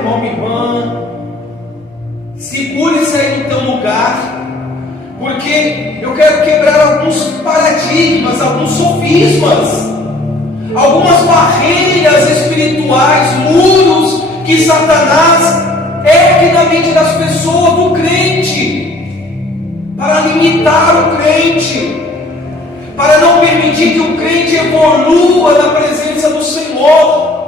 irmão, minha irmã, segure-se aí no teu lugar, porque eu quero quebrar alguns paradigmas, alguns sofismas, algumas barreiras espirituais, muros que Satanás ergue na mente das pessoas, do crente, para limitar o crente, para não permitir que o crente evolua na presença do Senhor.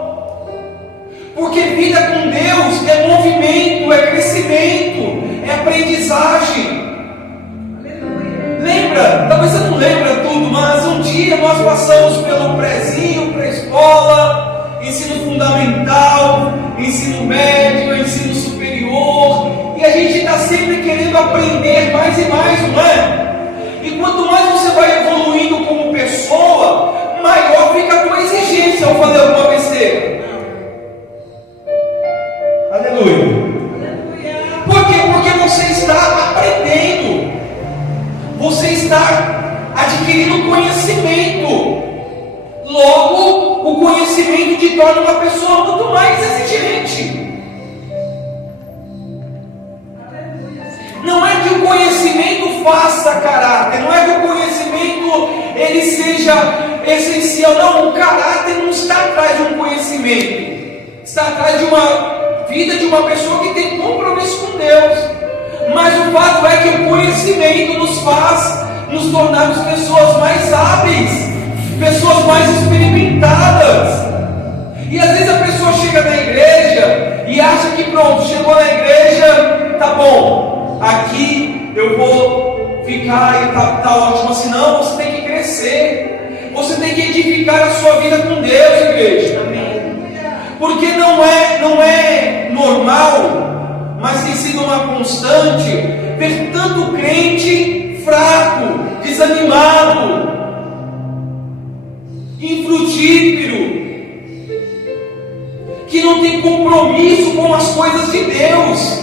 Porque vida com Deus é movimento, é crescimento, é aprendizagem. Lembra, talvez você não lembra tudo, mas um dia nós passamos pelo prézinho, pré-escola, ensino fundamental, ensino médio, ensino superior, e a gente está sempre querendo aprender mais e mais, não é? E quanto mais você vai evoluindo como pessoa, maior fica a tua exigência ao fazer alguma besteira. Aleluia. Por quê? Porque você está aprendendo, você está adquirindo conhecimento. Logo, o conhecimento te torna uma pessoa muito mais exigente. Não é que o conhecimento faça caráter, não é que o conhecimento ele seja essencial. Não, o caráter não está atrás de um conhecimento, está atrás de uma vida de uma pessoa que tem compromisso com Deus. Mas o fato é que o conhecimento nos faz nos tornarmos pessoas mais hábeis, pessoas mais experimentadas. E às vezes a pessoa chega na igreja e acha que pronto, chegou na igreja, tá bom, aqui eu vou ficar e tá ótimo. Assim, não, você tem que crescer, você tem que edificar a sua vida com Deus, igreja. Amém. Porque não é normal, mas tem sido uma constante, ver tanto crente fraco, desanimado, infrutífero, que não tem compromisso com as coisas de Deus.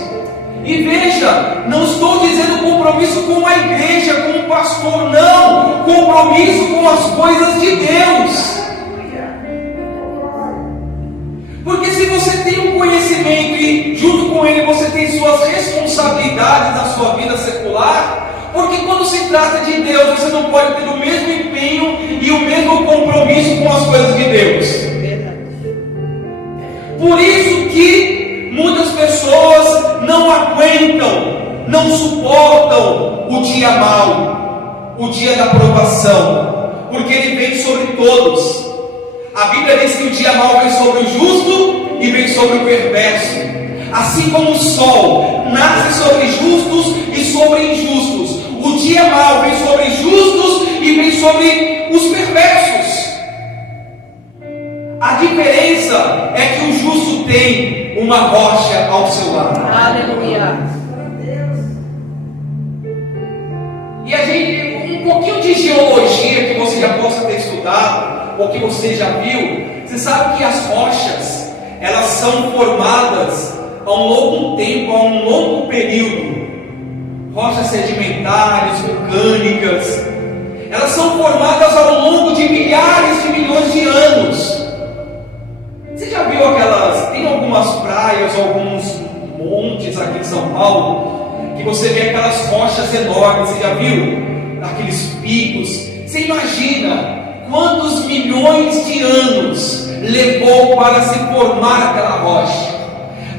E veja, não estou dizendo compromisso com a igreja, com o pastor, não, compromisso com as coisas de Deus. Porque se você tem um conhecimento e junto com ele você tem suas responsabilidades na sua vida secular, porque quando se trata de Deus você não pode ter o mesmo empenho e o mesmo compromisso com as coisas de Deus. Por isso que muitas pessoas não aguentam, não suportam o dia mau, o dia da provação, porque ele vem sobre todos. A Bíblia diz que o dia mau vem sobre o justo e vem sobre o perverso. Assim como o sol nasce sobre justos e sobre injustos, o dia mau vem sobre justos e vem sobre os perversos. A diferença é que o justo tem uma rocha ao seu lado. Aleluia. E a gente, um pouquinho de geologia que você já possa ter estudado, ou que você já viu, você sabe que as rochas, elas são formadas a um longo tempo, a um longo período. Rochas sedimentares, vulcânicas, elas são formadas ao longo de milhares de milhões de anos. Você já viu aquelas, tem algumas praias, alguns montes aqui em São Paulo, que você vê aquelas rochas enormes, você já viu? Aqueles picos. Você imagina quantos milhões de anos levou para se formar aquela rocha?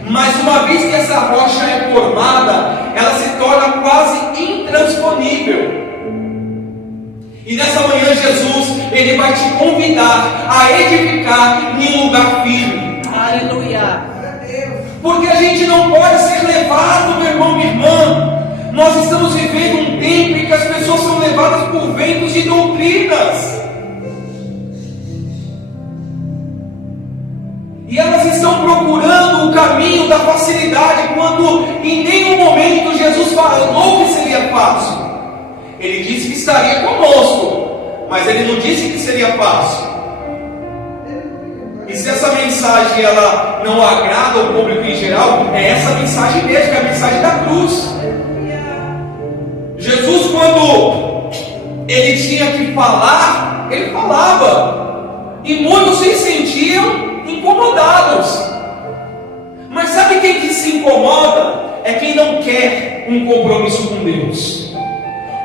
Mas uma vez que essa rocha é formada, ela se torna quase intransponível. E nessa manhã Jesus, ele vai te convidar a edificar em um lugar firme. Aleluia. Porque a gente não pode ser levado, meu irmão, minha irmã. Nós estamos vivendo um tempo em que as pessoas são levadas por ventos de doutrinas. E elas estão procurando o caminho da facilidade, quando em nenhum momento Jesus falou que seria fácil. Ele disse que estaria conosco, mas ele não disse que seria fácil. E se essa mensagem ela não agrada ao público em geral, é essa mensagem mesmo, é a mensagem da cruz. Jesus, quando ele tinha que falar, ele falava, e muitos se sentiam incomodados. Mas sabe se incomoda é quem não quer um compromisso com Deus.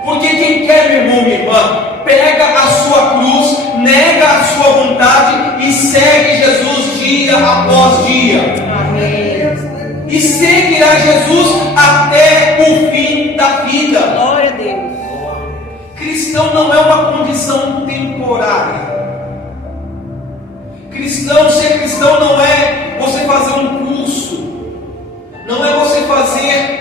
Porque quem quer, meu irmão, minha irmã, pega a sua cruz, nega a sua vontade e segue Jesus dia após dia. Amém. E seguirá Jesus até o fim da vida. Glória a Deus. Cristão não é uma condição temporária. Ser cristão não é você fazer um curso, não é você fazer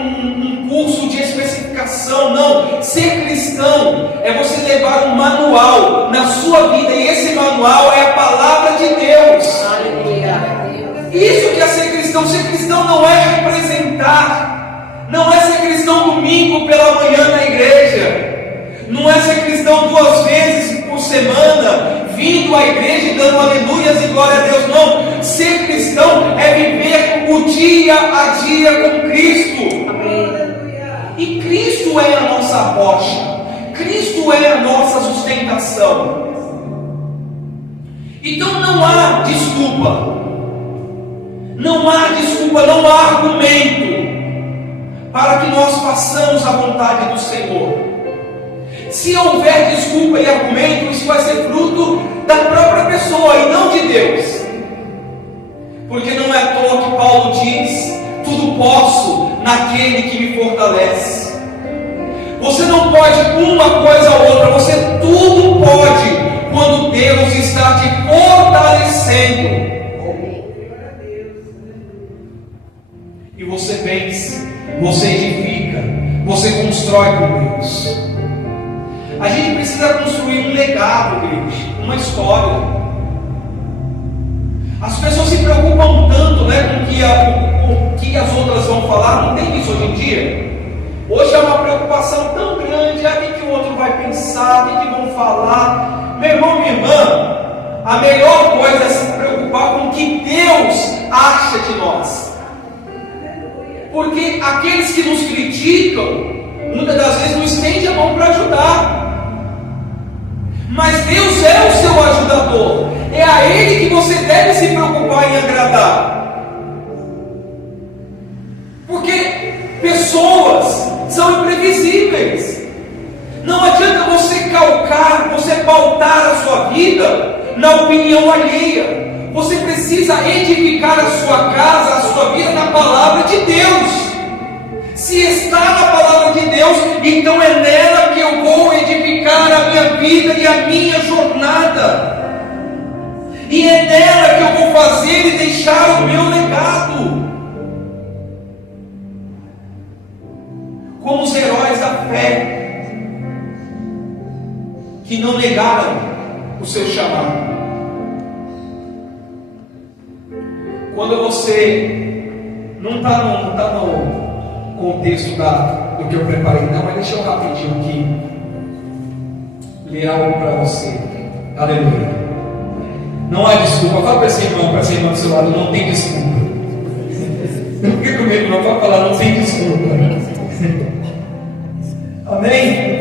um curso de especificação, não. Ser cristão é você levar um manual na sua vida, e esse manual é a palavra de Deus. Aleluia. Isso que é ser cristão. Ser cristão não é representar, não é ser cristão domingo pela manhã na igreja, não é ser cristão 2 vezes por semana, vindo à igreja e dando aleluias e glória a Deus. Não. Ser cristão é viver o dia a dia com Cristo. Amém. E Cristo é a nossa rocha, Cristo é a nossa sustentação. Então não há desculpa, não há argumento para que nós façamos a vontade do Senhor. Se houver desculpa e argumento, isso vai ser fruto da própria pessoa e não de Deus. Porque não é à toa que Paulo diz: tudo posso naquele que me fortalece. Você não pode uma coisa ou outra, você tudo pode quando Deus está te fortalecendo. E você vence, você edifica, você constrói com Deus. A gente precisa construir um legado, igreja, uma história. As pessoas se preocupam tanto, com o que as outras vão falar. Não tem isso hoje em dia. Hoje é uma preocupação tão grande: o que o outro vai pensar, o que vão falar. Meu irmão, minha irmã, a melhor coisa é se preocupar com o que Deus acha de nós. Porque aqueles que nos criticam, muitas das vezes não estendem a mão para ajudar. Mas Deus é o seu ajudador. É a Ele que você deve se preocupar em agradar. Porque pessoas são imprevisíveis. Não adianta você calcar, você pautar a sua vida na opinião alheia. Você precisa edificar a sua casa, a sua vida na palavra de Deus. Se está na palavra de Deus, então é nela que eu vou edificar a minha vida e a minha jornada. E é nela que eu vou fazer e deixar o meu legado. Como os heróis da fé, que não negaram o seu chamado. Quando você não está no contexto do que eu preparei, não, mas deixa eu rapidinho aqui ler algo para você. Aleluia. Não há desculpa. Fala para esse irmão do seu lado: não tem desculpa. Não fica com medo, não. Pode falar: não tem desculpa. Amém?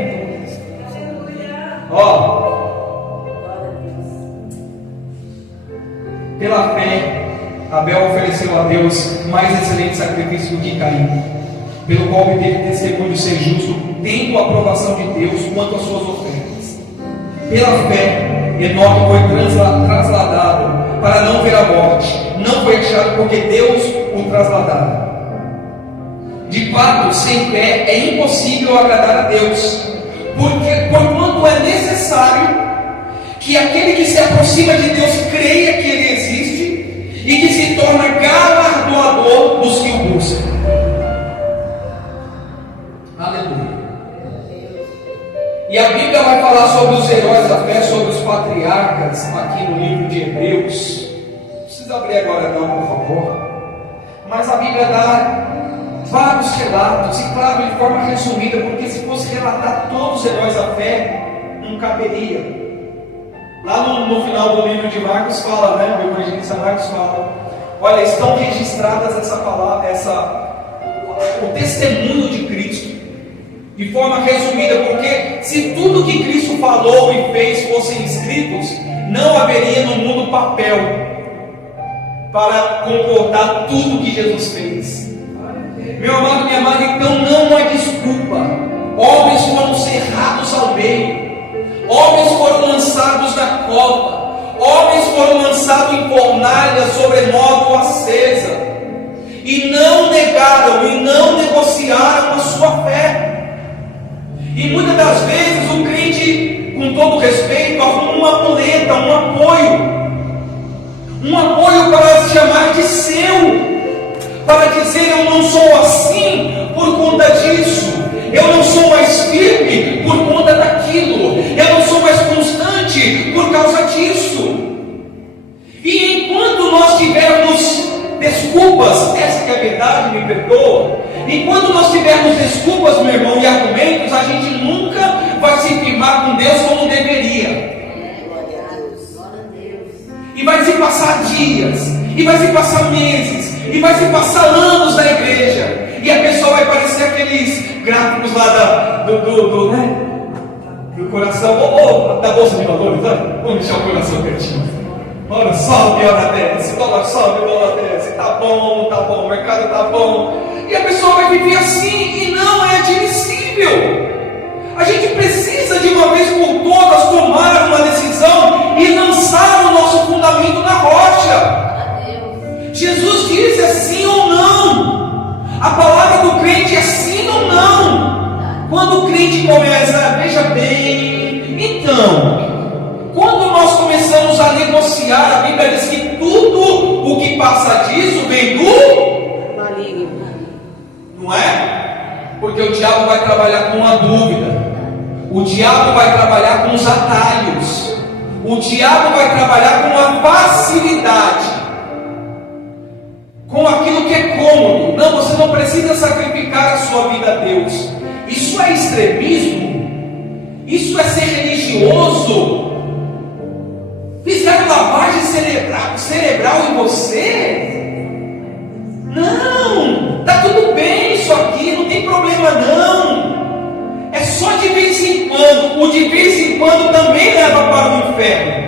Pela fé, Abel ofereceu a Deus mais excelente sacrifício do que Caim, pelo qual obteve testemunho de ser justo, tendo a aprovação de Deus quanto às suas ofertas. Pela fé, Enoque foi trasladado para não ver a morte, não foi achado porque Deus o trasladara. De fato, sem fé é impossível agradar a Deus, porquanto é necessário que aquele que se aproxima de Deus creia que Ele existe e que se torna galardoador dos que o buscam. Aleluia. E a Bíblia vai falar sobre os heróis da fé, sobre os patriarcas, aqui no livro de Hebreus. Não precisa abrir agora não, por favor. Mas a Bíblia dá vários relatos, e claro, de forma resumida, porque se fosse relatar todos os heróis da fé, não caberia. Lá no final do livro de Marcos fala, o evangelista Marcos fala: olha, estão registradas essa palavra, o testemunho de Cristo, de forma resumida, porque se tudo que Cristo falou e fez fossem escritos, não haveria no mundo papel para comportar tudo que Jesus fez. Meu amado, minha amada, então não há desculpa. Homens foram cerrados ao meio, homens foram lançados na cova, homens foram lançados em fornalha sobremodo acesa, e não negaram e não negociaram a sua fé. E muitas das vezes o crente, com todo respeito, arruma uma muleta, um apoio para se chamar de seu, para dizer: eu não sou assim por conta disso, eu não sou mais firme por conta daquilo, eu não sou mais constante por causa disso. E enquanto nós tivermos desculpas, essa que é a verdade, me perdoa, enquanto nós tivermos desculpas, meu irmão, e argumentos, a gente nunca vai se firmar com Deus como deveria. E vai se passar dias, e vai se passar meses, e vai se passar anos na igreja, e a pessoa vai parecer aqueles gráficos lá do coração, da bolsa de valores, né? Vamos deixar o coração pertinho. Hora sobe, hora desce, dólar sobe, dólar desce, tá bom, o mercado tá bom, e a pessoa vai viver assim, e não é admissível. A gente precisa de uma vez por todas tomar uma decisão e lançar o nosso fundamento na rocha. Jesus diz: é sim ou não. A palavra do crente é sim ou não. Quando o crente começa, veja bem, então, quando nós começamos a negociar, a Bíblia diz que tudo o que passa disso vem do maligno, não é? Porque o diabo vai trabalhar com a dúvida, o diabo vai trabalhar com os atalhos, o diabo vai trabalhar com a facilidade, com aquilo que é cômodo. Não, você não precisa sacrificar a sua vida a Deus. Isso é extremismo? Isso é ser religioso? Fizeram lavagem cerebral em você? Não, está tudo bem isso aqui, não tem problema não. É só de vez em quando. O de vez em quando também leva para o inferno.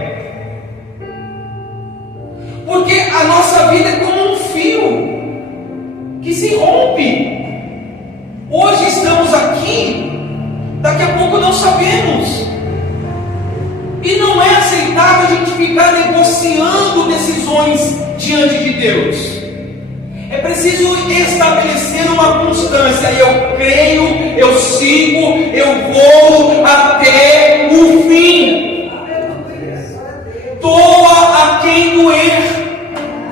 Porque a nossa vida é como um fio que se rompe. Hoje estamos aqui, daqui a pouco não sabemos. E não é aceitável a gente ficar negociando decisões diante de Deus. É preciso estabelecer uma constância. Eu creio, eu sigo, eu vou até o fim. Doa a quem doer.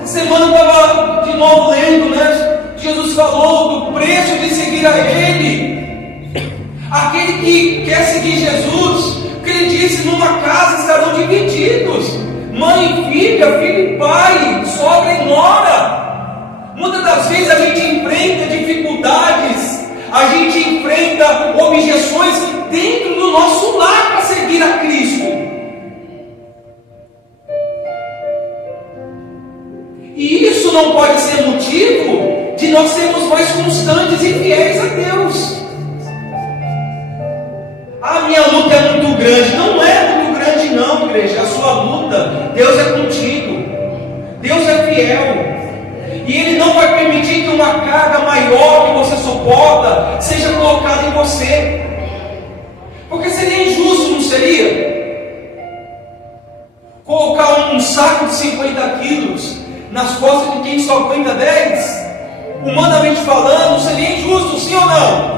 Essa semana eu estava de novo lendo, né? Jesus falou do preço de seguir a Ele. Aquele que quer seguir Jesus, que Ele disse: numa casa estarão divididos, mãe e filha, filho e pai, sogra e nora. Muitas das vezes a gente enfrenta dificuldades, a gente enfrenta objeções dentro do nosso lar para seguir a Cristo. E isso não pode ser motivo de nós sermos mais constantes e fiéis a Deus. A minha luta é muito grande. Não é muito grande não, igreja. A sua luta, Deus é contigo, Deus é fiel. E Ele não vai permitir que uma carga maior que você suporta seja colocada em você. Porque seria injusto, não seria? Colocar um saco de 50 quilos nas costas de quem só aguenta 10? Humanamente falando, seria injusto, sim ou não?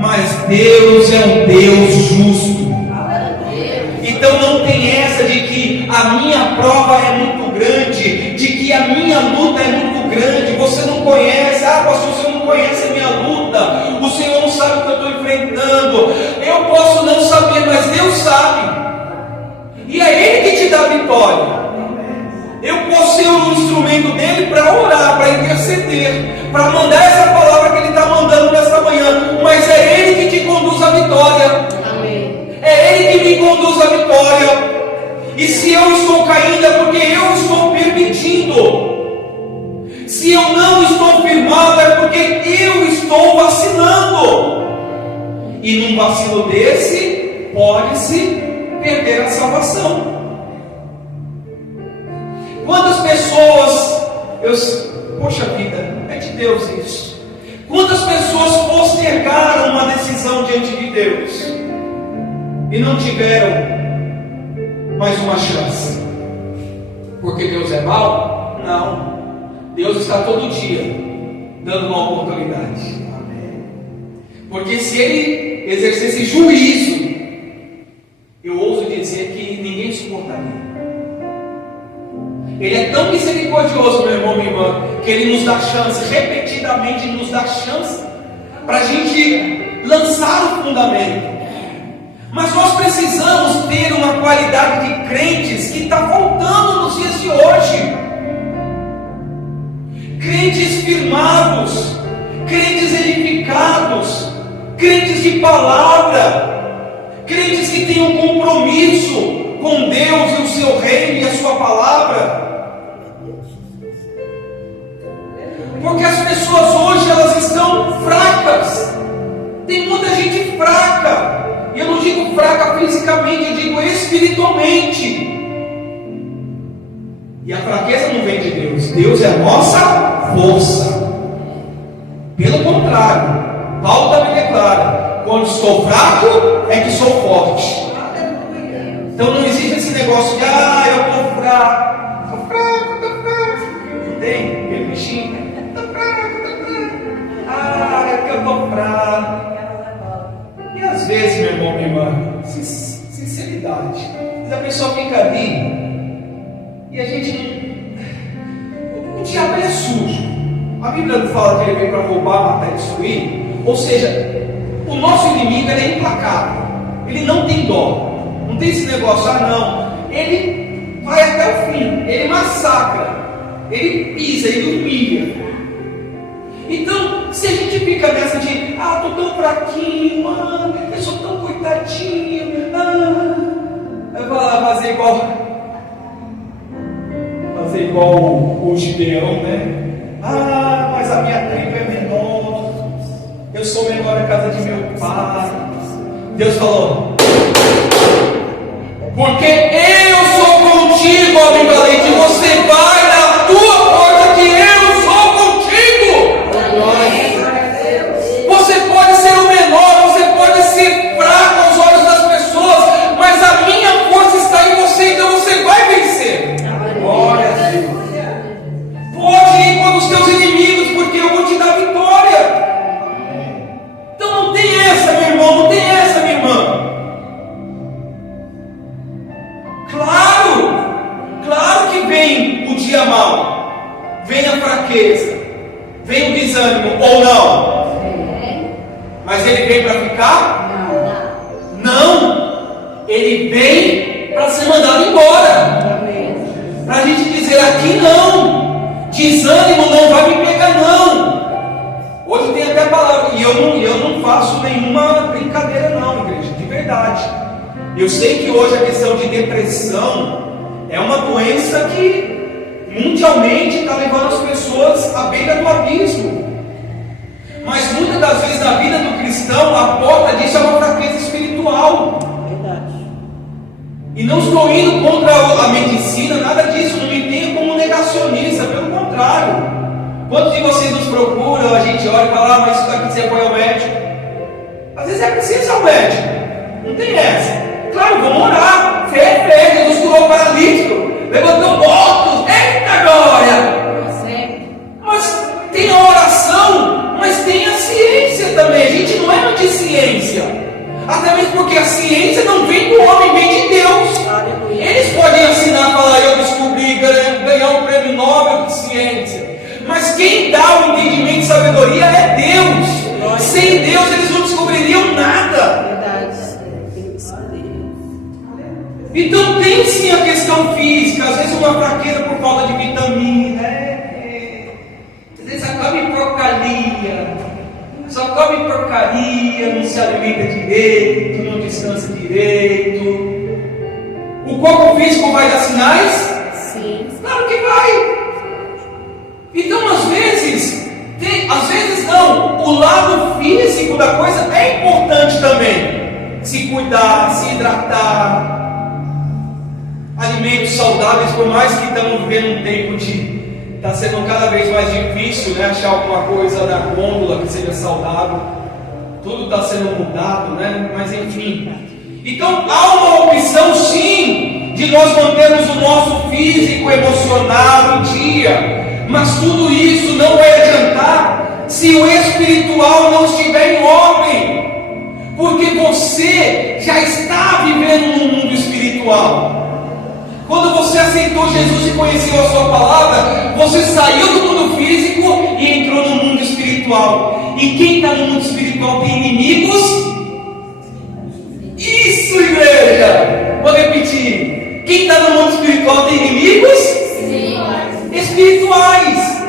Mas Deus é um Deus justo. Então não tem essa de que a minha prova é muito grande, de que a minha luta é muito grande. Você não conhece, pastor, você não conhece a minha luta, o Senhor não sabe o que eu estou enfrentando. Eu posso não saber, mas Deus sabe, e é Ele que te dá a vitória. Eu posso ser um instrumento dele para orar, para interceder, para mandar essa palavra que Ele está mandando nesta manhã, mas é Ele que te conduz à vitória. Amém. É Ele que me conduz à vitória. E se eu estou caindo é porque eu estou permitindo. Se eu não estou firmado é porque eu estou vacilando. E num vacilo desse, pode-se perder a salvação. Quantas pessoas Deus, poxa vida, é de Deus isso. Quantas pessoas postergaram uma decisão diante de Deus e não tiveram mais uma chance? Porque Deus é mau? Não. Deus está todo dia dando uma oportunidade. Amém. Porque se Ele exercesse juízo, eu ouso dizer que ninguém suportaria. Ele é tão misericordioso, meu irmão, minha irmã, que Ele nos dá chance, repetidamente nos dá chance para a gente lançar o fundamento. Mas nós precisamos ter uma qualidade de crentes que está faltando nos dias de hoje. Crentes firmados, crentes edificados, crentes de palavra, crentes que tenham compromisso com Deus e o seu reino e a sua palavra. Porque as pessoas hoje, elas estão fracas. Tem muita gente fraca. E eu não digo fraca fisicamente, eu digo espiritualmente. E a fraqueza não vem de Deus. Deus é a nossa força. Pelo contrário, Paulo também declara: quando estou fraco, é que sou forte. Então não existe esse negócio de, eu estou fraco. Estou fraco, estou fraco. Não tem aquele bichinho? Estou fraco, estou fraco. É que eu estou fraco. E às vezes, meu irmão, minha irmã, sinceridade, a pessoa fica ali e a gente não. O diabo é sujo. A Bíblia não fala que ele veio para roubar, matar e destruir. Ou seja, o nosso inimigo é implacável. Ele não tem dó. Não tem esse negócio, não. Ele vai até o fim. Ele massacra. Ele pisa, ele humilha. Então, se a gente fica nessa de, estou tão fraquinho, eu sou tão coitadinho, eu vou lá fazer igual o Gideão, né? Mas a minha tribo é menor, eu sou menor na casa de meu pai. Deus falou: porque eu sou contigo, homem valente, você vai na tua porta que eu sou contigo. Você pode ser o menor, você pode ser fraco aos olhos das pessoas, mas a minha força está em você, então você vai vencer. Glória a Deus. Pode ir contra os teus inimigos, porque eu vou te dar vitória. Então não tem essa, meu irmão, não tem essa, minha irmã. Claro que vem o dia mau, vem a fraqueza, vem o desânimo, ou não? Mas ele vem para ficar? Não. Ele vem para ser mandado embora. Para a gente dizer: aqui não. Desânimo não vai me pegar, não. Hoje tem até a palavra, e eu não faço nenhuma brincadeira, não, igreja, de verdade. Eu sei que hoje a questão de depressão é uma doença que mundialmente está levando as pessoas à beira do abismo. Mas muitas das vezes na vida do cristão, a porta disso é uma fraqueza espiritual. Verdade. E não estou indo contra a medicina, nada disso, não me tenha como negacionista, pelo contrário. Quantos de vocês nos procuram, a gente olha e fala: mas isso daqui você foi ao médico? Às vezes é preciso ao médico, não tem essa. Claro, vamos orar, fé é fé. Jesus curou o paralítico, levantou mortos, eita glória! Mas tem a oração, mas tem a ciência também. A gente não é anti-ciência, até mesmo porque a ciência não vem do homem, vem de Deus. Eles podem ensinar, falar: eu descobri, ganhar um prêmio Nobel de ciência. Mas quem dá o entendimento e sabedoria é Deus. Sem Deus eles não descobririam nada. Então tem sim a questão física, às vezes uma fraqueza por falta de vitamina, às vezes só come porcaria, não se alimenta direito, não descansa direito. O corpo físico vai dar sinais? Sim. Claro que vai. Então às vezes não, o lado físico da coisa é importante também. Se cuidar, se hidratar, alimentos saudáveis, por mais que estamos vivendo um tempo de está sendo cada vez mais difícil, né, achar alguma coisa na gôndola que seja saudável. Tudo está sendo mudado, né? Mas enfim. Então há uma opção sim de nós mantermos o nosso físico emocional em dia, mas tudo isso não vai adiantar se o espiritual não estiver em ordem, porque você já está vivendo no mundo espiritual. Quando você aceitou Jesus e conheceu a sua palavra, você saiu do mundo físico e entrou no mundo espiritual. E quem está no mundo espiritual tem inimigos? Isso, igreja! Vou repetir. Quem está no mundo espiritual tem inimigos? Sim. Espirituais.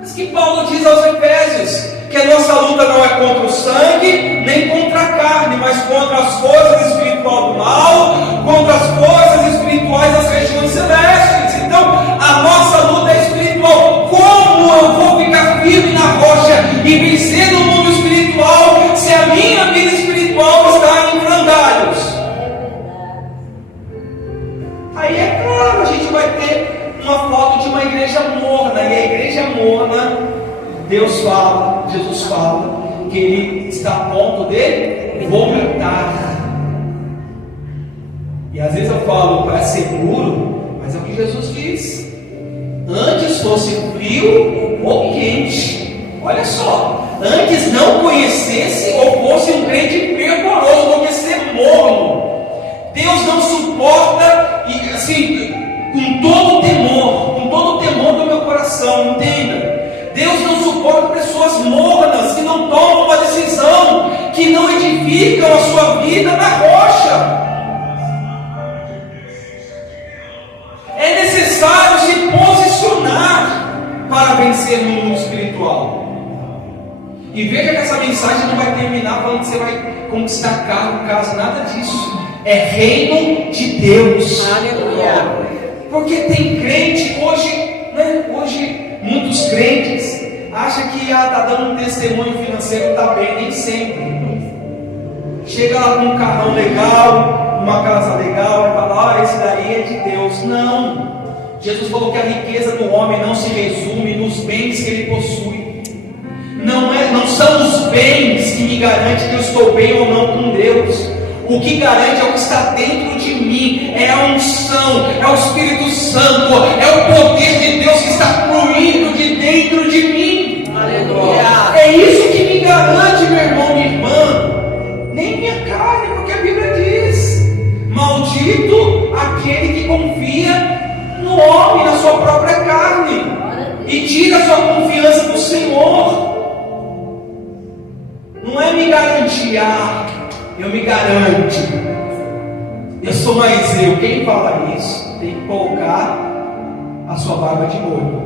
Mas que Paulo diz aos Efésios que a nossa luta não é contra o sangue, nem contra a carne, mas contra as forças espirituais do mal, contra as forças espirituais das regiões celestes. Então, a nossa luta é espiritual. Como eu vou ficar firme na rocha e vencer no mundo espiritual se a minha vida espiritual está em frangalhos? Aí é claro, a gente vai ter uma foto de uma igreja morna, e a igreja morna, Deus fala, Jesus fala, que Ele está a ponto de vomitar. E às vezes eu falo para ser duro, mas é o que Jesus diz: antes fosse frio ou quente. Olha só, antes não conhecesse ou fosse um crente fervoroso do que ser morno. Deus não suporta, e assim, com todo o temor do meu coração, entenda. Deus não suporta pessoas mornas que não tomam uma decisão, que não edificam a sua vida na rocha. É necessário se posicionar para vencer no mundo espiritual. E veja que essa mensagem não vai terminar falando que você vai conquistar carro, casa, nada disso. É reino de Deus. Aleluia. Porque tem crente hoje, né? Hoje muitos crentes acham que está dando um testemunho financeiro, está bem, nem sempre. Chega lá com um carrão legal, uma casa legal, e fala: esse daí é de Deus. Não. Jesus falou que a riqueza do homem não se resume nos bens que ele possui. Não são os bens que me garantem que eu estou bem ou não com Deus. O que garante é o que está dentro de mim, é a unção, é o Espírito Santo, é o poder de Deus que está fluindo de dentro de mim. Aleluia. É isso que me garante, meu irmão, minha irmã. Nem minha carne, porque a Bíblia diz: maldito aquele que confia no homem, na sua própria carne, e tira a sua confiança do Senhor. Não é me garantir, eu me garanto, eu sou mais eu. Quem fala isso tem que colocar a sua barba de molho,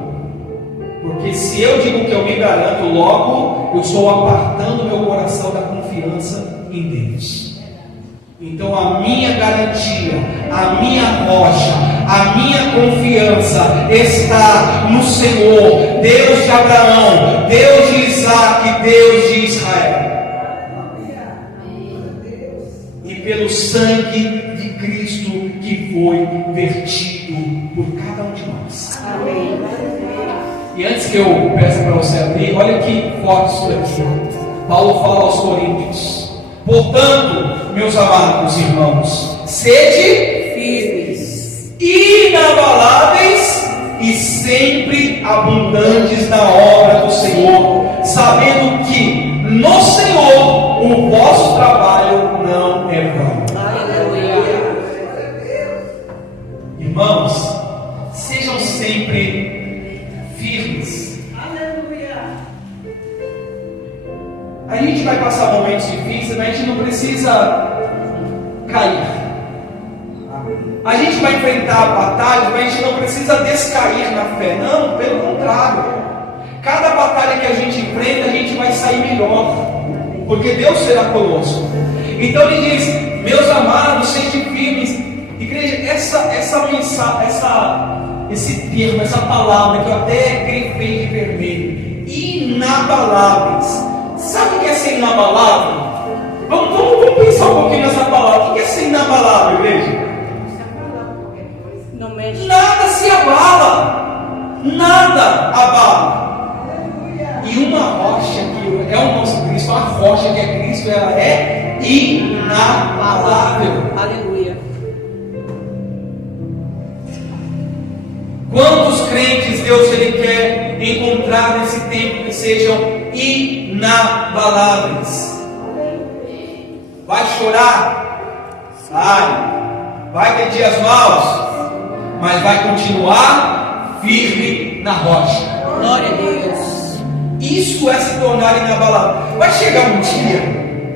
porque se eu digo que eu me garanto, logo eu estou apartando meu coração da confiança em Deus. Então a minha garantia, a minha rocha, a minha confiança está no Senhor, Deus de Abraão, Deus de Isaac, Deus de Israel. Pelo sangue de Cristo que foi vertido por cada um de nós. Amém. E antes que eu peça para você abrir, olha que forte isso aqui. Paulo fala aos Coríntios: portanto, meus amados irmãos, sede firmes, inabaláveis e sempre abundantes na obra do Senhor, sabendo que no Senhor o vosso trabalho não é vão. Aleluia. Irmãos, sejam sempre firmes. Aleluia. A gente vai passar momentos difíceis, mas a gente não precisa cair. A gente vai enfrentar batalhas, mas a gente não precisa descair na fé. Não, pelo contrário. Cada batalha que a gente enfrenta, a gente vai sair melhor, porque Deus será conosco. Então ele diz: meus amados, sejam firmes. Igreja, essa mensagem, esse termo, essa palavra que eu até grifei de vermelho, inabaláveis. Sabe o que é ser inabalável? Vamos pensar um pouquinho nessa palavra. O que é ser inabalável, igreja? Nada se abala. nada abala. E uma rocha que é o nosso Cristo, a rocha que é Cristo, ela é inabalável. Aleluia. Quantos crentes Deus Ele quer encontrar nesse tempo que sejam inabaláveis? Vai chorar? Vai ter dias maus, mas vai continuar firme na rocha. Glória a Deus. Isso é se tornar inabalável. Vai chegar um dia,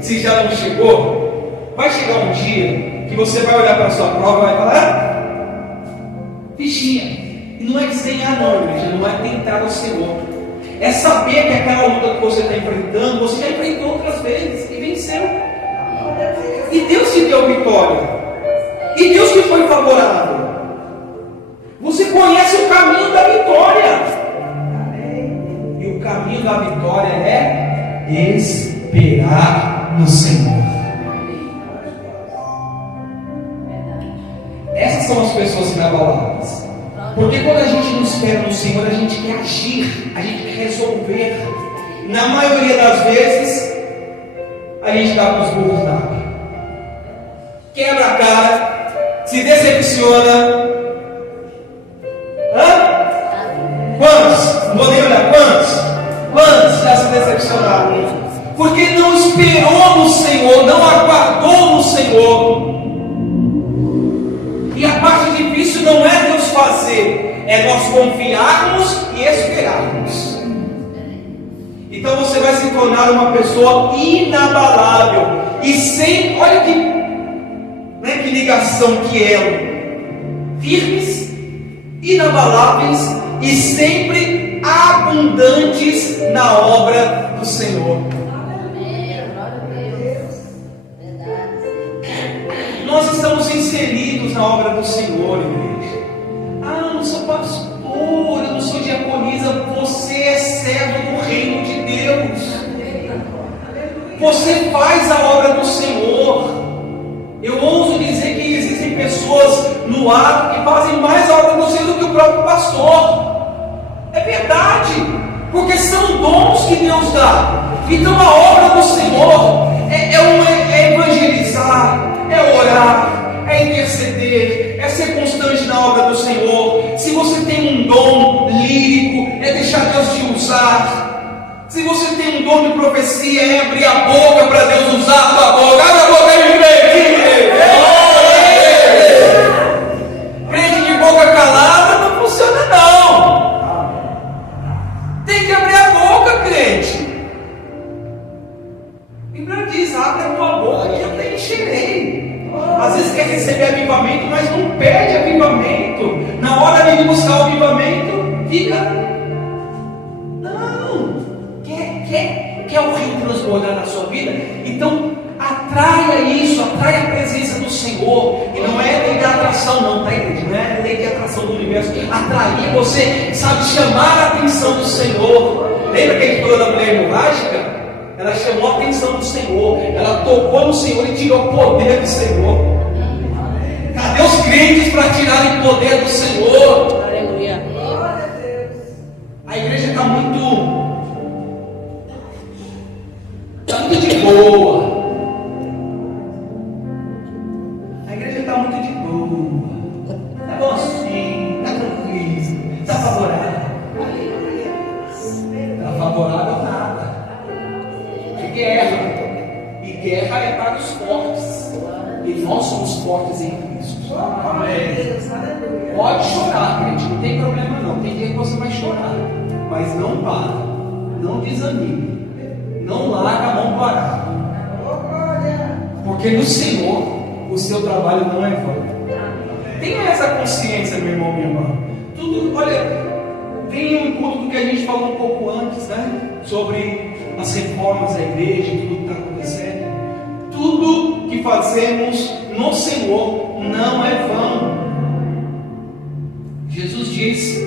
se já não chegou, vai chegar um dia que você vai olhar para a sua prova e vai falar: fichinha. E não é desenhar não, igreja, não é tentar o Senhor. É saber que aquela luta que você está enfrentando, você já enfrentou outras vezes e venceu. E Deus te deu vitória. E Deus te foi favorável. Você conhece o caminho da vitória. E o caminho da vitória é esperar no Senhor. Essas são as pessoas inabaláveis. Porque quando a gente não espera no Senhor, a gente quer agir, a gente quer resolver. Na maioria das vezes, a gente dá para os burros na água. Quebra a cara, se decepciona. Quantos? Não vou nem olhar. Quantos já se decepcionaram? Porque não esperou no Senhor, não aguardou no Senhor. E a parte difícil não é Deus fazer, é nós confiarmos e esperarmos. Então você vai se tornar uma pessoa inabalável. E sem, olha que ligação que é. Firmes, inabaláveis e sempre abundantes na obra do Senhor. Nós estamos inseridos na obra do Senhor, igreja. Eu não sou pastor, eu não sou diaconisa. Você é servo do reino de Deus. Você faz a obra do Senhor. Eu ouso dizer que existem pessoas no ar que fazem mais a obra do Senhor do que o próprio pastor. É verdade, porque são dons que Deus dá. Então a obra do Senhor é evangelizar, é orar, é interceder, é ser constante na obra do Senhor. Se você tem um dom lírico, é deixar Deus te usar. Se você tem um dom de profecia, é abrir a boca para Deus usar a tua boca. Abre a boca aí, crente de boca calada não funciona não. Tem que abrir a boca, crente. A Bíblia diz: abre a tua boca que eu te encherei. Às vezes quer receber avivamento, mas não pede avivamento. Na hora de buscar o avivamento, fica. Não. Quer o rio transbordar na sua vida? Então atraia isso, atraia a presença do Senhor. E não é lei de atração, não, tá, igreja? Não é lei de atração do universo. Atrair você, sabe, chamar a atenção do Senhor. Lembra que a história da mulher hemorrágica? Ela chamou a atenção do Senhor. Ela tocou no Senhor e tirou o poder do Senhor. Cadê os crentes para tirarem o poder do Senhor? Aleluia. A igreja está muito de boa. A igreja está muito de boa. Está bom assim, está tranquilo, está favorável. Está favorável nada. É guerra. E guerra é para os fortes. E nós somos fortes em Cristo. Amém. Pode chorar, gente, não tem problema não. Tem dia que você vai chorar, mas não para, não desanime, não larga a mão parada, porque no Senhor o seu trabalho não é vão. Tenha essa consciência, meu irmão, minha irmã. Tudo, olha, vem ao encontro do que a gente falou um pouco antes, né? Sobre as reformas da igreja e tudo que está acontecendo. Tudo que fazemos no Senhor não é vão. Jesus diz: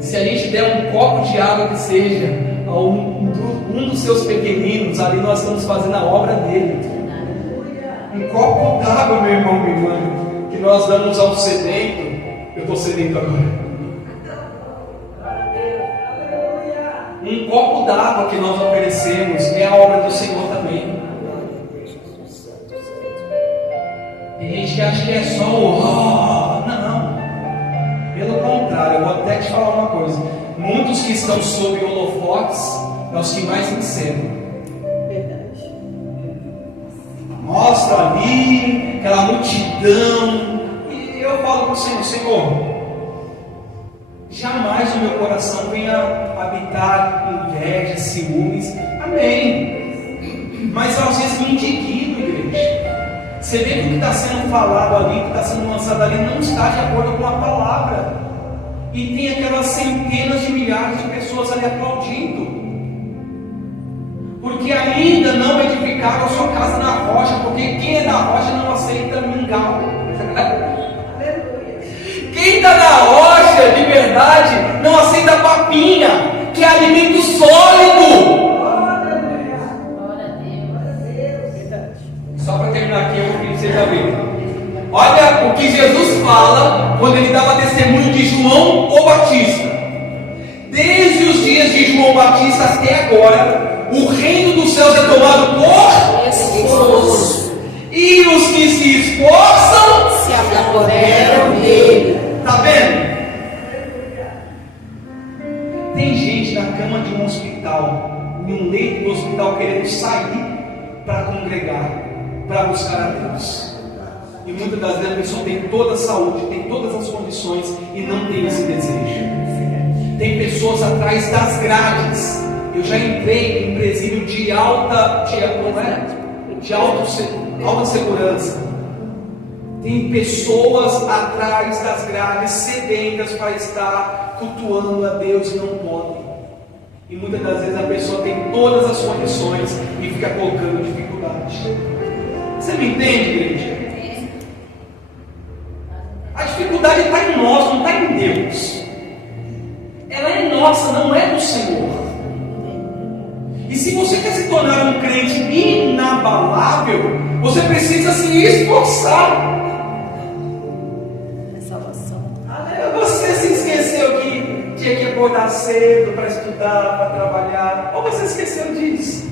se a gente der um copo de água que seja a um dos seus pequeninos, ali nós estamos fazendo a obra dele. Um copo d'água, meu irmão, minha irmã, que nós damos ao sedento. Eu estou sedento agora. copo d'água que nós oferecemos é a obra do Senhor também. Tem gente que acha que é só o não. Pelo contrário, eu vou até te falar uma coisa. Muitos que estão sob holofotes é os que mais encenam. Verdade. Mostra ali aquela multidão. E eu falo para o Senhor: Senhor, jamais no meu coração venha habitar inveja, ciúmes. Amém. Mas às vezes me indigno, igreja. Você vê que o que está sendo falado ali, o que está sendo lançado ali, não está de acordo com a palavra. E tem aquelas centenas de milhares de pessoas ali aplaudindo. Porque ainda não edificaram a sua casa na rocha. Porque quem é da rocha não aceita mingau. Quem está na rocha de verdade não aceita papinha, que é alimento sólido. Só para terminar aqui, eu vou pedir que vocês abrirem. Olha o que Jesus fala quando ele dava testemunho de João o Batista. Desde os dias de João Batista até agora, o reino dos céus é tomado por esforço. E os que se esforçam Se apoderam dele. Está vendo? Tem gente na cama de um hospital, em um leito do hospital, querendo sair para congregar, para buscar a Deus. E muitas das vezes a pessoa tem toda a saúde, tem todas as condições e não tem esse desejo. Tem pessoas atrás das grades. Eu já entrei em presídio de alta segurança. Tem pessoas atrás das grades sedentas para estar cultuando a Deus e não podem. E muitas das vezes a pessoa tem todas as condições e fica colocando dificuldade. Você me entende, igreja? A dificuldade está em nós, não está em Deus. Ela é nossa, não é do Senhor. E se você quer se tornar um crente inabalável, você precisa se esforçar. Você se esqueceu que tinha que acordar cedo para estudar, para trabalhar? Ou você esqueceu disso?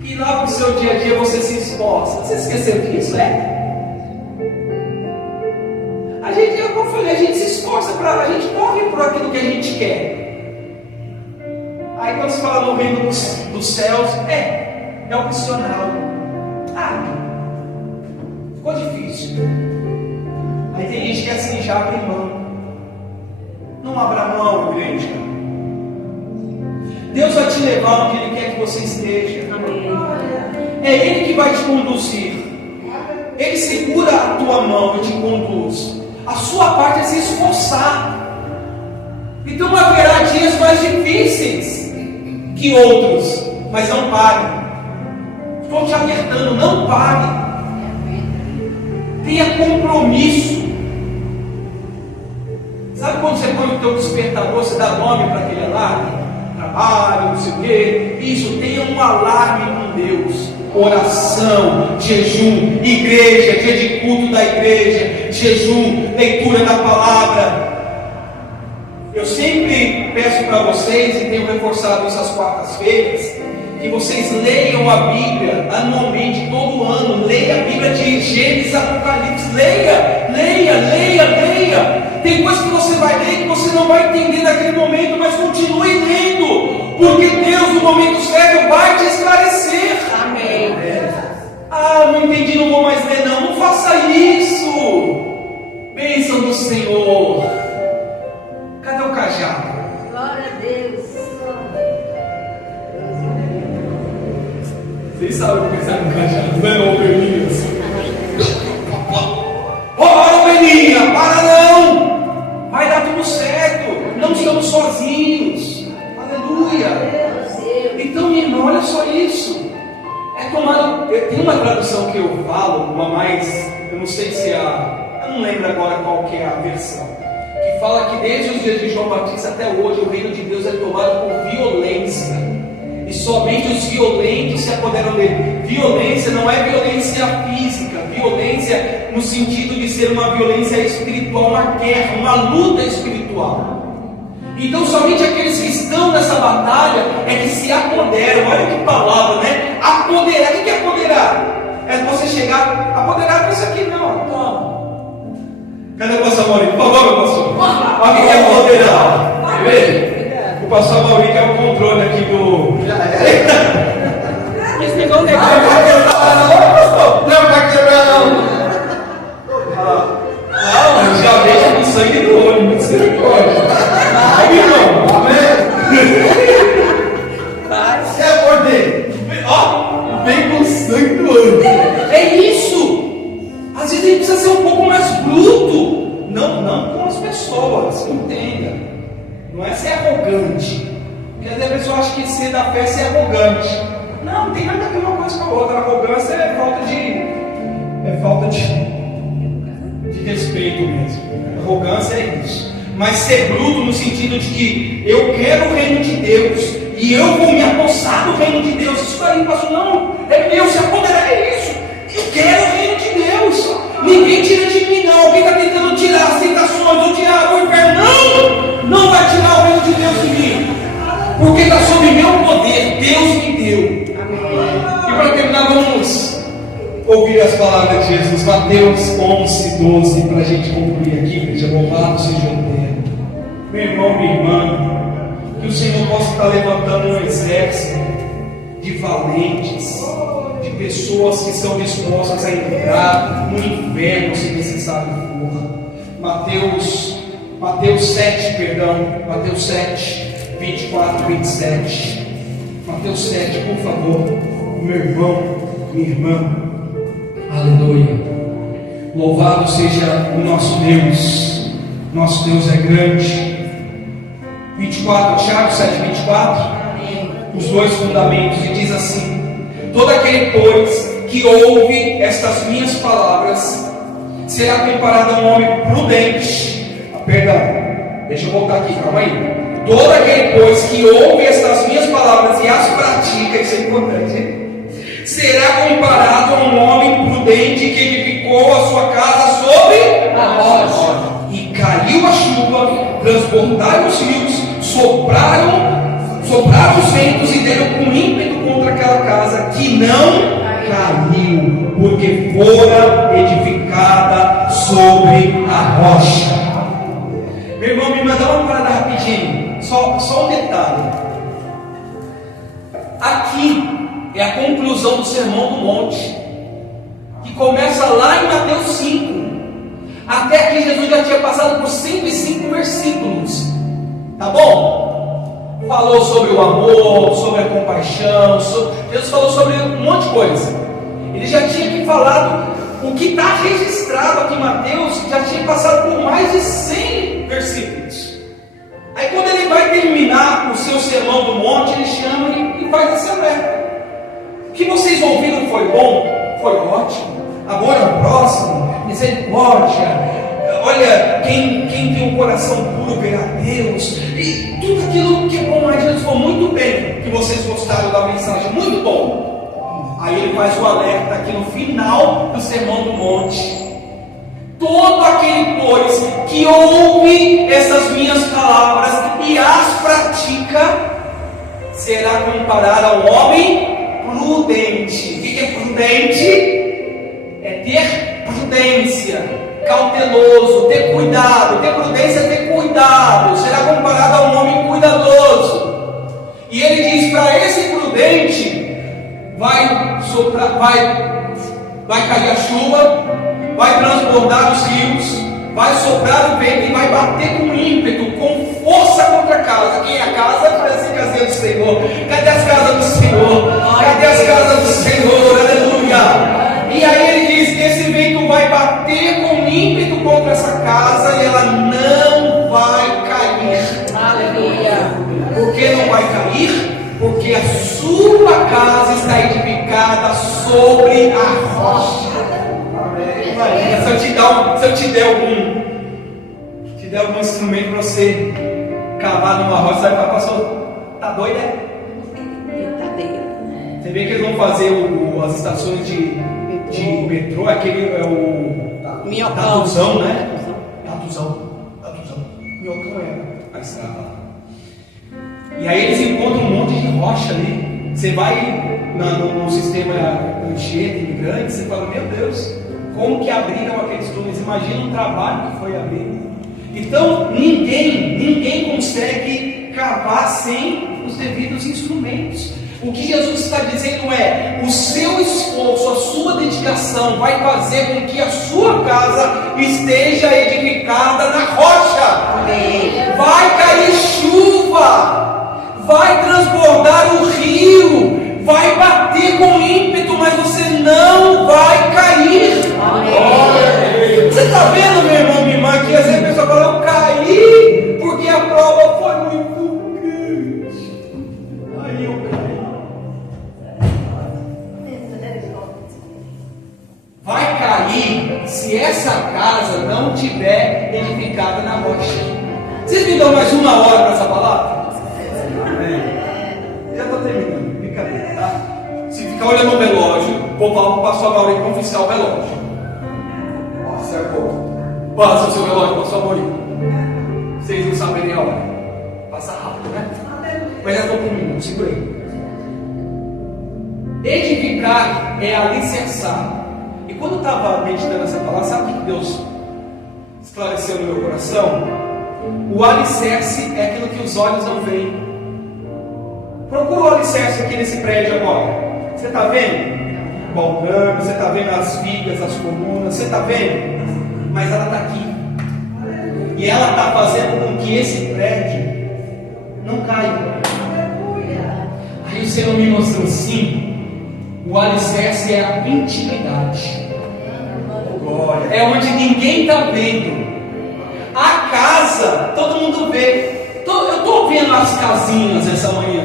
Que lá para o seu dia a dia você se esforça? Você esqueceu disso, A gente, como eu falei, a gente se esforça, a gente corre por aquilo que a gente quer. Aí quando se fala no reino dos céus, é opcional. Ficou difícil. Aí tem gente que assim já abre mão. Não abra mão, igreja. Deus vai te levar onde Ele quer que você esteja. Amém. É Ele que vai te conduzir. Ele segura a tua mão e te conduz. A sua parte é se esforçar. Então haverá dias mais difíceis que outros, mas não pare. Estou te alertando, não pare. Tenha compromisso. Sabe quando você põe o teu despertador, você dá nome para aquele alarme? Trabalho, não sei o quê. Isso, tenha um alarme com Deus. Oração, jejum, igreja, dia de culto da igreja, jejum, leitura da palavra. Eu sempre peço para vocês, e tenho reforçado isso às quartas-feiras, que vocês leiam a Bíblia anualmente, todo ano. Leia a Bíblia de Gênesis, Apocalipse. Leia. Tem coisas que você vai ler que você não vai entender naquele momento, mas continue lendo, porque Deus, no momento certo, vai te esclarecer. Amém. Não entendi, não vou mais ler, não faça isso. Bênção do Senhor. Cadê o cajado? Glória a Deus. Vocês sabem o que é um cajado, não é, ovelhinhas? Ovelhinha, para não! Vai dar tudo certo, não estamos sozinhos. Aleluia! Então, minha irmã, olha só isso. Tem uma tradução que eu falo, uma mais, eu não sei se eu não lembro agora qual que é a versão, que fala que desde os dias de João Batista até hoje o reino de Deus é tomado por violência, e somente os violentos se apoderam dele. Violência não é violência física, violência no sentido de ser uma violência espiritual, uma guerra, uma luta espiritual. Então somente aqueles que estão nessa batalha é que se apoderam. Olha que palavra, né? Apoderar. O que é apoderar? É você chegar, apoderar com isso aqui, não. Toma. Cadê o pastor Maurício? Por favor, meu pastor. Olha o que é apoderar. Vê? O pastor Maurício é o controle aqui do. Esse negócio é Não vai quebrar, não. Não, já deixa com sangue no olho, misericórdia. Ai, irmão, amém? É poder. Ó, vem com sangue no olho. É isso. Às vezes a gente precisa ser um pouco mais bruto. Não com as pessoas, entenda. Não é ser arrogante. Porque às vezes a pessoa acha que ser da fé é ser arrogante. Não tem nada a ver uma coisa com a outra. Arrogância é falta de respeito mesmo. Arrogância é isso. Mas ser bruto no sentido de que eu quero o reino de Deus e eu vou me apossar do reino de Deus. Isso aí, pastor, não. É meu, se apoderar é isso. Eu quero o reino de Deus. Ninguém tira de mim, não. Alguém está tentando tirar as tentações, o diabo, o inferno. Não vai tirar o reino de Deus de mim. Porque está sob meu poder. Deus me deu. E para terminar, vamos ouvir as palavras de Jesus. Mateus 11, 12. Para a gente concluir aqui, igreja. Louvado seja o Eterno. Meu irmão, minha irmã, que o Senhor possa estar levantando um exército de valentes, de pessoas que estão dispostas a entrar no inferno se necessário for. Mateus 7, 24 e 27. Mateus 7, por favor, meu irmão, minha irmã. Aleluia. Louvado seja o nosso Deus. Nosso Deus é grande. 24, Tiago 7, 24. Os dois fundamentos, e diz assim: todo aquele, pois, que ouve estas minhas palavras será comparado a um homem prudente. Perdão, deixa eu voltar aqui, calma aí. Todo aquele, pois, que ouve estas minhas palavras e as pratica, isso é importante, hein? Será comparado a um homem prudente que edificou a sua casa sobre a rocha. E caiu a chuva, transbordaram os rios, sopraram os ventos e deram com ímpeto contra aquela casa, que não caiu, porque fora edificada sobre a rocha. Meu irmão, me manda uma parada rapidinho, só um detalhe. Aqui é a conclusão do Sermão do Monte, que começa lá em Mateus 5. Até aqui Jesus já tinha passado por 105 versículos, tá bom? Falou sobre o amor, sobre a compaixão, Jesus falou sobre um monte de coisa. Ele já tinha aqui falado, o que está registrado aqui em Mateus, já tinha passado por mais de 100 versículos. Aí quando ele vai terminar o seu sermão do monte, ele chama e faz esse alerta. O que vocês ouviram foi bom? Foi ótimo. Amor ao próximo, misericórdia. Olha, quem tem um coração puro verá Deus. E tudo aquilo que é bom, mas Jesus falou muito bem, que vocês gostaram da mensagem, muito bom. Aí ele faz o alerta aqui no final do Sermão do Monte. Todo aquele, pois, que ouve essas minhas palavras e as pratica, será comparado a um homem prudente. O que é prudente? É ter prudência, cauteloso, ter cuidado. Ter prudência é ter cuidado. Será comparado a um homem cuidadoso. E ele diz: para esse prudente vai cair a chuva, vai transbordar os rios, vai soprar o vento e vai bater com ímpeto, com força contra a casa. Quem é a casa? Parece a casinha do Senhor. Cadê as casas do Senhor? Cadê as casas do Senhor? Aleluia. E aí ele diz que esse vento vai bater com ímpeto contra essa casa e ela não vai cair. Aleluia. Por que não vai cair? Porque a sua casa está edificada sobre a rocha. Imagina, se eu te der algum instrumento para você cavar numa rocha, você vai falar: pastor, tá doido, né? Você vê que eles vão fazer as estações de metrô, aquele é o Minhocão. Tatuzão, né? Tatuzão. Minhocão a estrada. E aí eles encontram um monte de rocha ali. Você vai no sistema Anchieta, imigrante, você fala, meu Deus, como que abriram aqueles túneis? Imagina o trabalho que foi abrir. Então, ninguém consegue cavar sem os devidos instrumentos. O que Jesus está dizendo é: o seu esforço, a sua dedicação vai fazer com que a sua casa esteja edificada na rocha. Amém. Vai cair chuva, vai transbordar o rio, vai bater com ímpeto, mas você não vai cair. Amém. Você está vendo, meu irmão, minha irmã, que às vezes a pessoa fala, eu caí porque a prova foi muito grande. Aí eu caí. Vai cair se essa casa não tiver edificada na rocha. Vocês me dão mais uma hora para essa palavra? Já estou terminando, brincadeira, tá? Se ficar olhando o relógio, vou falar para o pastor Mauri confiscar o relógio. Ó, certo? Passa o seu relógio, pastor Mauri. Vocês não saberem a hora. Passa rápido, né? Mas já estou com um minuto, segura aí. Edificar é alicerçar. E quando eu estava meditando essa palavra, sabe o que Deus esclareceu no meu coração? O alicerce é aquilo que os olhos não veem. Procura o alicerce aqui nesse prédio agora. Você está vendo? O balcão, você está vendo as vigas, as colunas, você está vendo? Mas ela está aqui. E ela está fazendo com que esse prédio não caia. Aí o Senhor me mostrou assim. O alicerce é a intimidade. É onde ninguém está vendo. A casa, todo mundo vê. Eu estou vendo as casinhas essa manhã.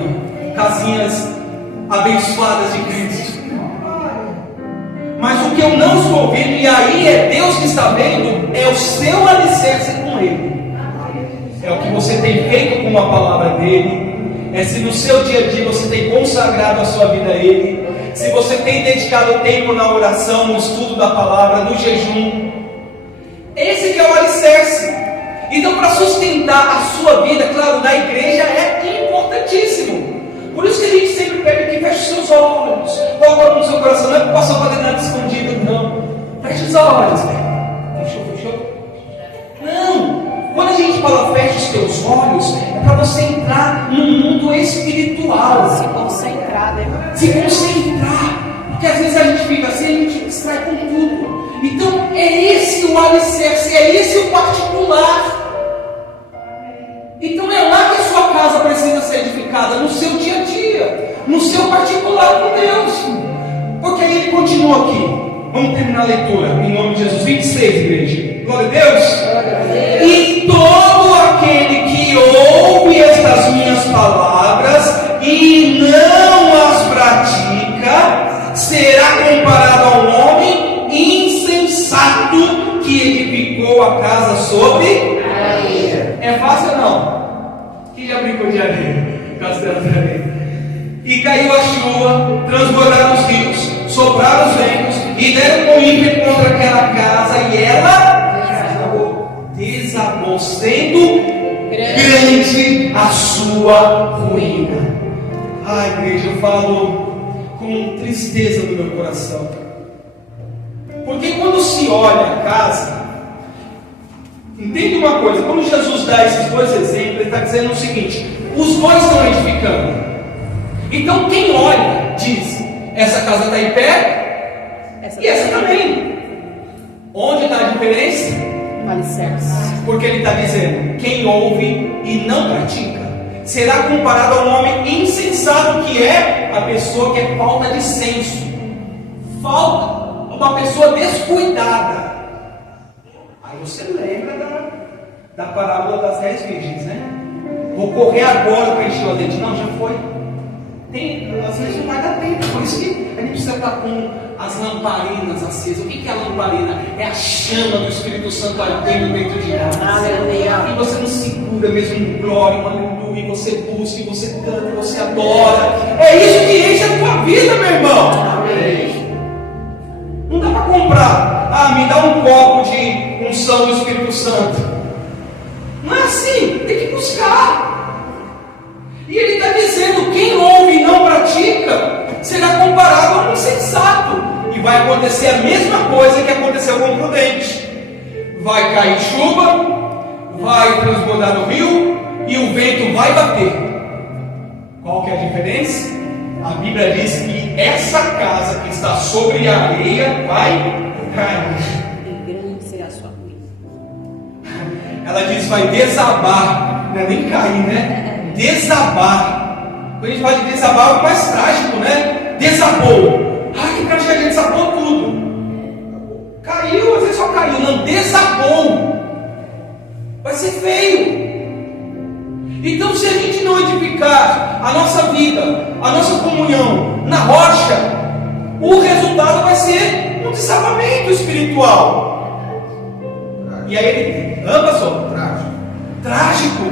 Casinhas abençoadas de Cristo. Mas o que eu não estou vendo, e aí é Deus que está vendo, é o seu alicerce com Ele. É o que você tem feito com a palavra dEle. É se no seu dia a dia você tem consagrado a sua vida a Ele. Se você tem dedicado tempo na oração, no estudo da palavra, no jejum. Esse que é o alicerce. Então, para sustentar a sua vida, claro, na igreja é importantíssimo. Por isso que a gente sempre pede que feche seus olhos. Coloca no seu coração, não é para passar fazer nada escondido, não. Feche os olhos. Fechou? Não. Quando a gente fala feche os teus olhos, é para você entrar no mundo espiritual. Se concentrar, né? Se concentrar. Porque às vezes a gente fica assim, a gente distrai com tudo. Então é esse o alicerce, é esse o particular. Então é lá que a sua casa precisa ser edificada, no seu dia a dia, no seu particular com Deus. Porque aí ele continua aqui. Vamos terminar a leitura, em nome de Jesus. 26, igreja. Glória a Deus. Glória a Deus. E todo aquele que ouve estas minhas palavras e não as pratica, será comparado a um homem insensato que edificou a casa sobre areia. É fácil ou não? Quem já brincou de areia? Castelo de areia. E caiu a chuva, transbordaram os rios, sopraram os ventos e deram com ímpeto contra aquela casa, e ela desabou, sendo grande a sua ruína. Ai, igreja, eu falo com tristeza no meu coração. Porque quando se olha a casa, entende uma coisa, quando Jesus dá esses dois exemplos, ele está dizendo o seguinte: os dois estão edificando. Então quem olha diz, essa casa está em pé e essa também. Onde está a diferença? Alicerce. Porque ele está dizendo, quem ouve e não pratica será comparado a um homem insensato, que é a pessoa que é falta de senso, uma pessoa descuidada. Aí você lembra da parábola das 10 virgens, né? Vou correr agora para encher o azeite. Não, já foi. Às vezes não vai dar tempo. Por isso que a gente precisa estar com as lamparinas acesas. O que é a lamparina? É a chama do Espírito Santo ardendo dentro de nós. Aleluia. E você não segura mesmo em glória, aleluia. E você busca, e você canta, e você adora. É isso que enche a tua vida, meu irmão. Amém. Não dá para comprar. Me dá um copo de unção do Espírito Santo. Não é assim. Tem que buscar. E ele está dizendo: quem ouve e não pratica será comparado a um insensato. E vai acontecer a mesma coisa que aconteceu com o prudente. Vai cair chuva, vai transbordar no rio e o vento vai bater. Qual que é a diferença? A Bíblia diz que essa casa que está sobre a areia vai cair. E grande será a sua ruína. Ela diz vai desabar, não é nem cair, né? Desabar. Quando a gente fala de desabar, é o mais trágico, né? Desabou. Ai, que tragédia, desabou tudo. Caiu, às vezes só caiu, não, desabou. Vai ser feio. Então, se a gente não edificar a nossa vida, a nossa comunhão na rocha, o resultado vai ser um desabamento espiritual. E aí ele, pastor? Trágico.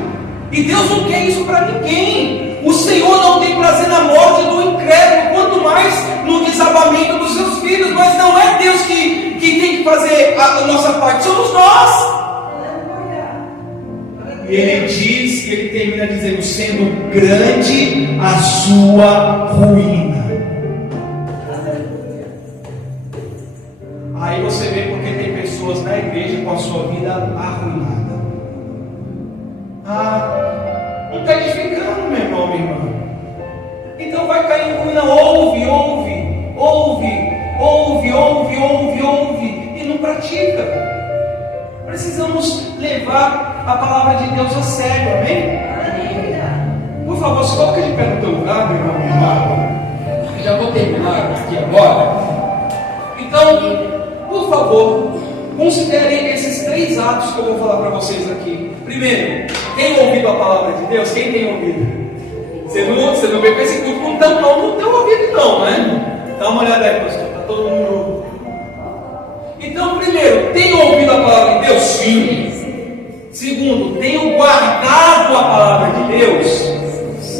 E Deus não quer isso para ninguém. O Senhor não tem prazer na morte do incrédulo, quanto mais no desabamento dos seus filhos. Mas não é Deus que tem que fazer a nossa parte, somos nós. E ele diz, ele termina dizendo: sendo grande a sua ruína. Aí você vê porque tem pessoas na igreja com a sua vida arruinada. Não está edificando, meu irmão, minha irmã. Então vai cair em ruína. Ouve e não pratica. Precisamos levar a palavra de Deus a sério, amém? Por favor, se coloca de pé no teu lugar, meu irmão, minha irmã. Já vou terminar aqui agora. Então, por favor, considerem esses 3 atos que eu vou falar para vocês aqui. Primeiro, tem ouvido a palavra de Deus? Quem tem ouvido? Você não veio com esse culto com tampão no teu ouvido, não, né? Dá uma olhada aí, pastor. Está todo mundo. Então, primeiro, tem ouvido a palavra de Deus? Sim. Segundo, tenho guardado a palavra de Deus?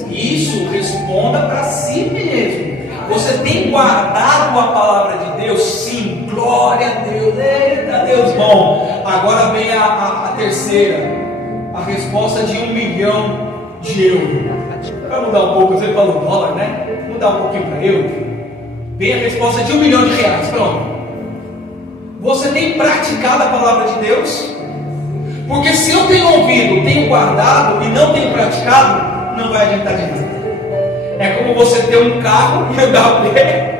Isso, responda para si mesmo. Você tem guardado a palavra de Deus? Sim. Glória a Deus. Eita, Deus bom. Agora vem a terceira. A resposta de 1 milhão de euros. Para mudar um pouco, você falou dólar, né? Mudar um pouquinho para euro. Vem a resposta de 1 milhão de reais. Pronto. Você tem praticado a palavra de Deus? Porque se eu tenho ouvido, tenho guardado e não tenho praticado, não vai adiantar de nada. É como você ter um carro e andar a pé.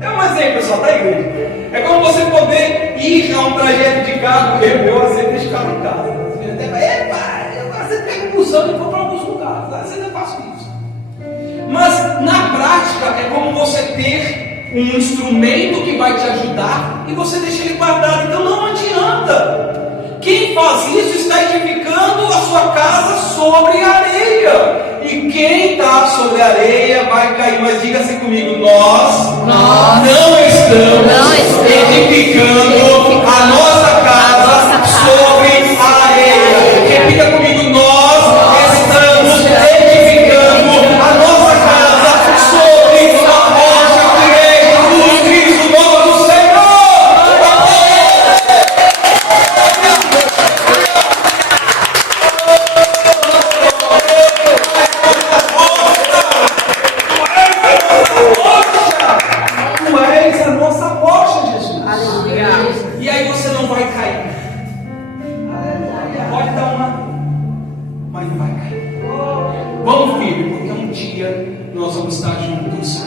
É um exemplo só da igreja. É como você poder ir a um trajeto de carro. Eu às vezes deixo o carro em casa. Você pega um busão e for para alguns lugares. Às vezes eu faço isso. Mas na prática é como você ter um instrumento que vai te ajudar e você deixa ele guardado. Então não adianta. Quem faz isso está edificando a sua casa sobre a areia. E quem está sobre a areia vai cair. Mas diga-se comigo: nós não estamos edificando a nossa casa sobre a areia. Repita comigo: nós estamos edificando a nossa casa sobre a rocha que é Jesus Cristo, nosso Senhor. Tu és a nossa rocha, Jesus. Aleluia. E aí você não vai cair. Pode dar uma, mas não vai cair. Vamos, filho, porque um dia nós vamos estar juntos